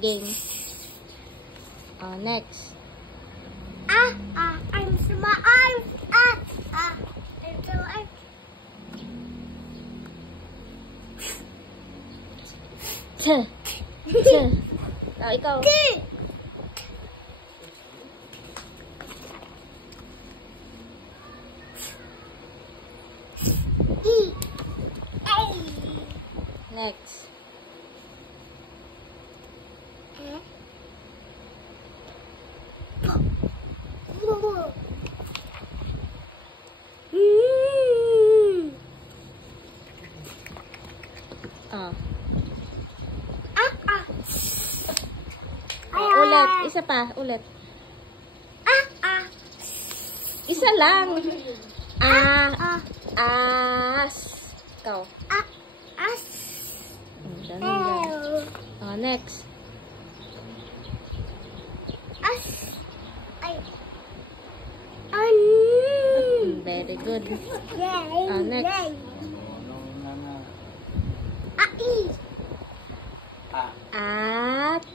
Game. Next. I'm smart. I'm smart. Ikaw. Next. Ulit. Isa pa. Ulit. Isa lang. As. Ikaw. As. Next. As. Very good. Next. At.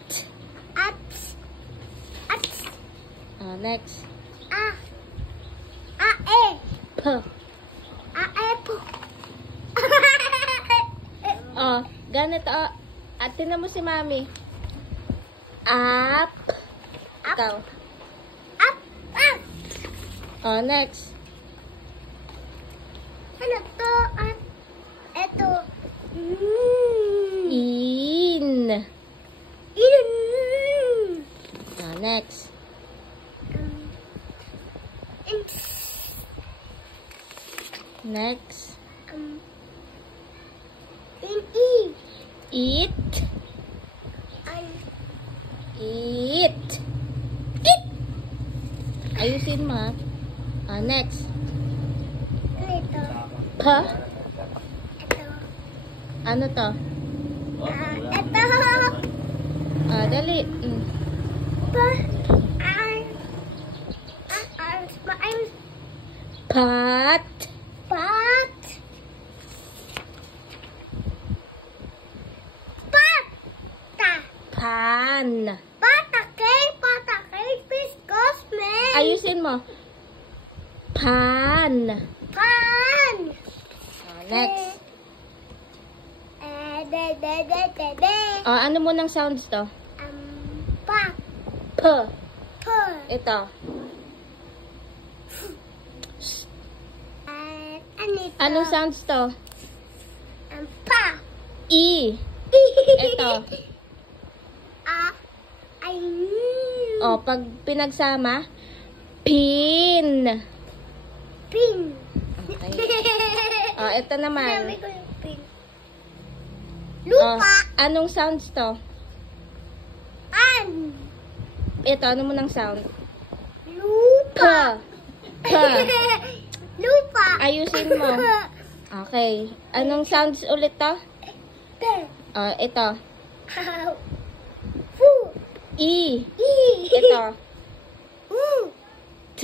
Next. Ganito. Tingnan mo si Mami. Up. Ikaw. Up. Next. Ano to? Ito. In. Next. Next. Eat. Eat. Ayusin mo. Next. Ito. Pa? Ito. Ano to? Ito. Dali. Pat. Pan. Patakay, piscos, man. Ayusin mo. Pan. Next. Ano mo ng sounds to? P. Ito. Anong sounds to? I. Ito. Pag pinagsama, pin. Okay. Ito naman. Lupa. Anong sounds to? Ito, ano mo ng sound? Lupa. Lupa. Ayusin mo. Okay. Anong sounds ulit to? Ito. I. Ito. T.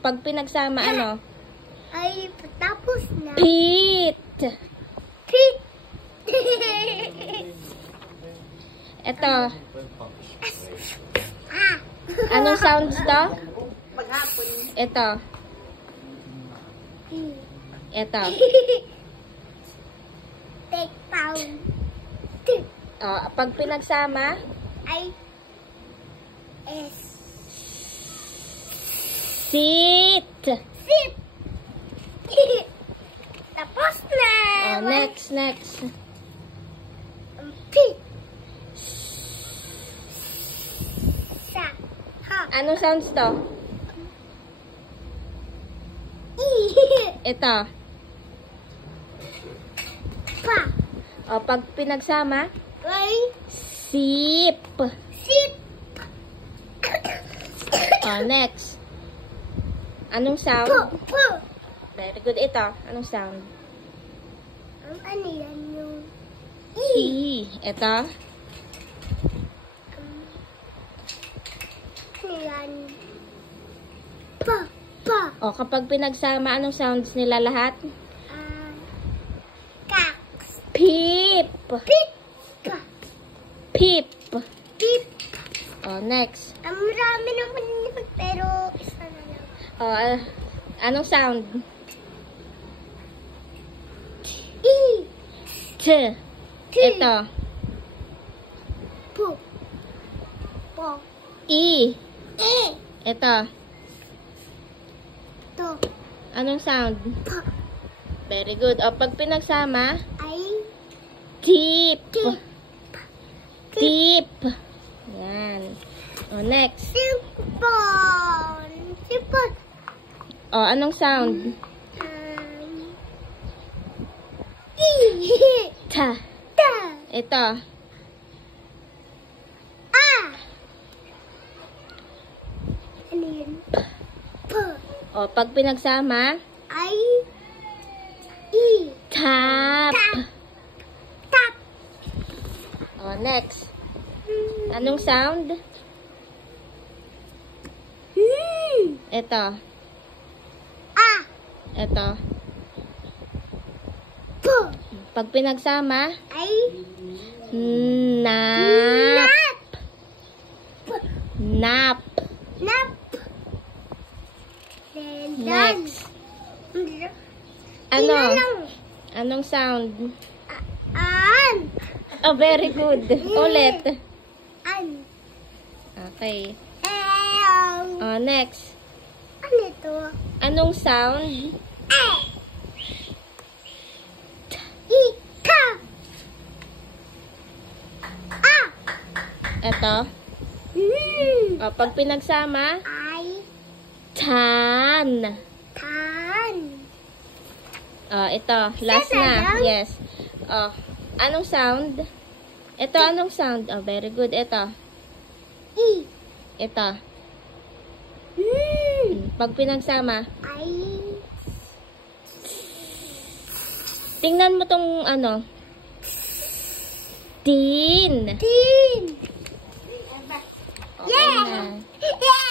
Pag pinagsama, ano? Ay, tapos na. Pit. Ito. Anong sounds to? Ito. Ito. Take pound. Pag pinagsama, Ay. S. sit. Tapos na. Next. Anong sounds to? Ito. Pag pinagsama, sip. Next. Anong sound? Very good. Ito. Anong sound? Ano yan yung E. Ito. Ano yan? Kapag pinagsama, anong sounds nila lahat? Cacks. Peep. Pika. P. Peep. Peep. Oh, next. Marami naman yun, pero isa na lang. Oh, anong sound? E. T. T. Ito. Po. Po. E. E. Ito. To. Anong sound? Pa. Very good. O, pag pinagsama, Ay. tip. Tip. Tip. Yan. O, next. Sipon. Sipon. O, anong sound? E. Ta. Ta. Ito. A. Ano yun? Po. O, pag pinagsama, Ay. E. tap. Tap. Tap. O, next. Anong sound? Ito. A. Ito. Po. Pag pinagsama, Ay. nap. Nap. Nap. Nap. Then done. Next. Ina Ano? lang. Anong sound? An. Oh, very good. Ulit. An. Okay. Ew. Oh, next. Ano ito? Anong sound? Ika. A. Ito. Oh, pag pinagsama, Ay. tan. Tan. Oh, ito. Last Isa na na. lang? Yes. Oh, anong sound? Ito, anong sound? Oh, very good. Ito. I. Ito. Pag pinagsama, Ay. tingnan mo tong ano. Tin. Tin. Okay na. Yeah.